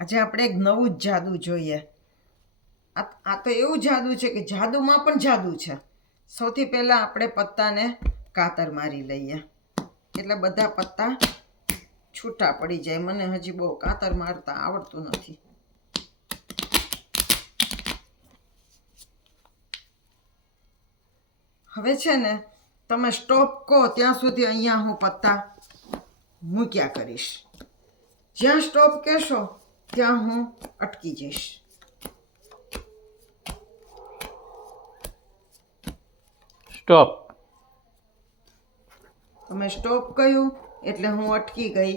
આજે આપણે એક નવું જ જાદુ જોઈએ. આ તો એવું જાદુ છે કે જાદુમાં પણ જાદુ છે. સૌથી પહેલાં આપણે પત્તાને કાતર મારી લઈએ એટલે બધા પત્તા છૂટા પડી જાય. મને હજી બહુ કાતર મારતા આવડતું નથી. હવે છે ને તમે સ્ટોપ કહો ત્યાં સુધી અહીંયા હું પત્તા મૂક્યા કરીશ. જ્યાં સ્ટોપ કહેશો ત્યાં હું અટકી જઈશ. સ્ટોપ. તમે સ્ટોપ કહ્યું એટલે હું અટકી ગઈ.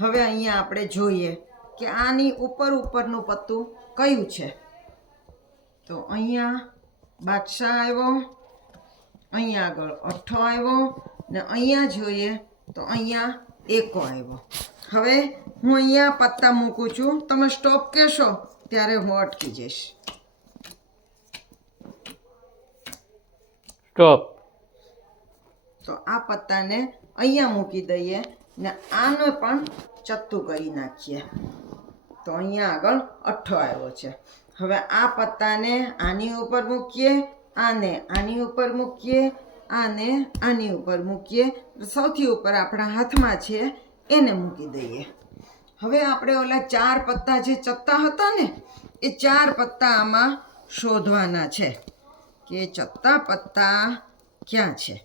હવે અહીંયા આપણે જોઈએ કે આની ઉપરનું પત્તું કયું છે. તો અહીંયા બાદશાહ આવ્યો, અહીંયા આગળ અઠ્ઠો આવ્યો ને અહીંયા જોઈએ તો અહીંયા એકો આવ્યો. હવે હું અહીંયા પત્તા મૂકું છું. તમે સ્ટોપ કહેશો ત્યારે હું અટકી જઈશ. સ્ટોપ. તો આ પત્તાને અહીંયા મૂકી દઈએ ને આને પણ ચત્તું કરી નાખીએ. તો અહીંયા આગળ અઠ્ઠો આવ્યો છે. હવે આ પત્તાને આની ઉપર મૂકીએ, આને આની ઉપર મૂકીએ, આને આની ઉપર મૂકીએ. સૌથી ઉપર આપણા હાથમાં છે એને મૂકી દઈએ. હવે આપણે ઓલા 4 પત્તા જે ચત્તા હતા ને એ 4 પત્તા આમાં શોધવાના છે કે ચત્તા પત્તા ક્યાં છે.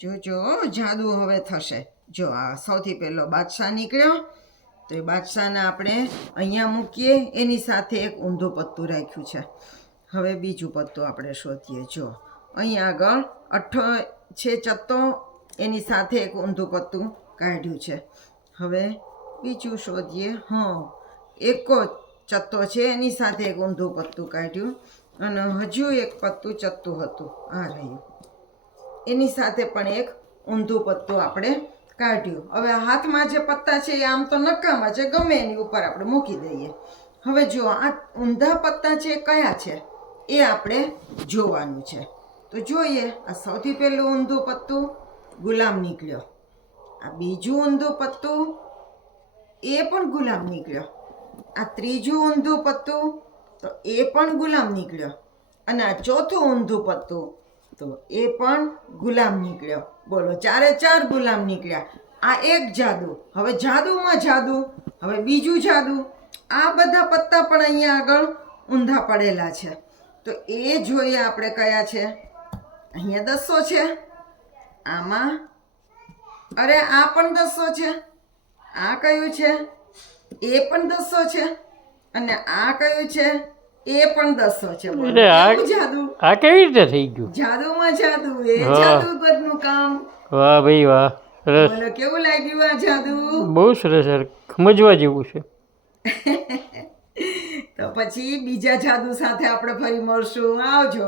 જો જાદુ હવે થશે. જો આ સૌથી પહેલો બાદશાહ નીકળ્યો તો એ બાદશાહને આપણે અહીંયા મૂકીએ, એની સાથે એક ઊંધું પત્તું રાખ્યું છે. હવે બીજું પત્તું આપણે શોધીએ. જો અહીંયા આગળ અઠ્ઠો છે ચત્તો, એની સાથે એક ઊંધું પત્તું કાઢ્યું છે. હવે બીજું શોધીએ. એકો ચત્તો છે એની સાથે એક ઊંધું પત્તું કાઢ્યું અને હજુ એક પત્તું ચત્તું હતું આ રહ્યું, એની સાથે પણ એક ઊંધું પત્તું આપણે કાઢ્યું. હવે હાથમાં જે પત્તા છે એ આમ તો નકામા છે, ગમે એની ઉપર આપણે મૂકી દઈએ. હવે જો આ ઊંધા પત્તા છે કયા છે એ આપણે જોવાનું છે. તો જોઈએ. આ સૌથી પહેલું ઊંધું પત્તું ગુલામ નીકળ્યો. આ બીજું ઊંધું પત્તું એ પણ ગુલામ નીકળ્યો. આ ત્રીજું ઊંધું પત્તું તો એ પણ ગુલામ નીકળ્યો. અને આ ચોથું ઊંધું પત્તું તો એ પણ ગુલામ નીકળ્યો. બોલો, 4 ગુલામ નીકળ્યા. આ એક જાદુ. હવે જાદુમાં જાદુ. હવે બીજું જાદુ. આ બધા પત્તા પણ અહીંયા આગળ ઊંધા પડેલા છે. તો એ જોઈએ આપણે કયા છે. અહીંયા 10 છે. આમાં અરે આ પણ 10 છે. આ કયું છે? એ પણ 10 છે. અને આ કયું છે? એ પણ 10 છે. બોલો, કેવું જાદુ? આ કેવી રીતે થઈ ગયું? જાદુમાં જાદુ. એ જાદુગરનું કામ. વાહ ભાઈ વાહ, સરસ. બોલો, કેવું લાગ્યું આ જાદુ? બહુ સરસ સર, સમજવા જેવું છે. તો પછી બીજા જાદુ સાથે આપણે ફરી મળશું. આવજો.